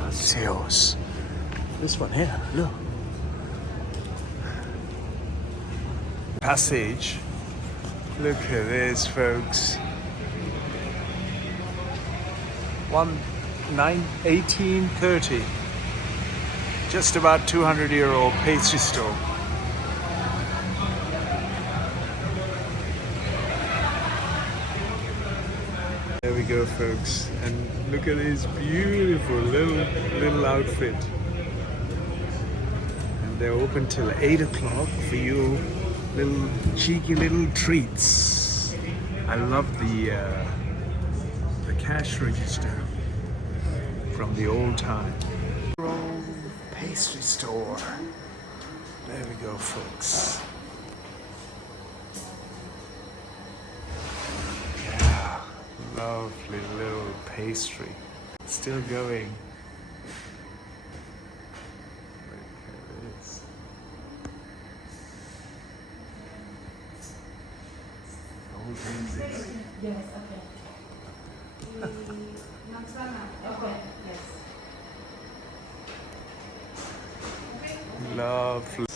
Paseos. This one here, look. Passage. Look at this, folks. 1830. Just about 200-year-old pastry store. There we go, folks, and look at this beautiful little outfit. And they're open till 8 o'clock for you little cheeky little treats. I love the cash register from the old time. Pastry store. There we go, folks. Yeah, lovely little pastry. Still going. Look at this. Old music. Yes, okay. Okay, yes. Lovely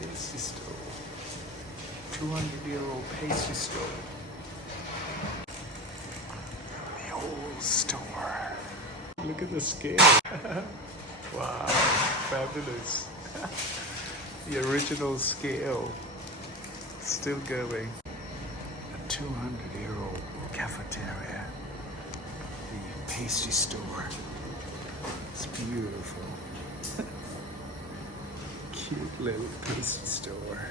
pastry store. 200-year-old pastry store. The old store. Look at the scale. Wow, fabulous. The original scale. Still going. A 200-year-old cafeteria. The pastry store. It's beautiful. Cute little pastry store.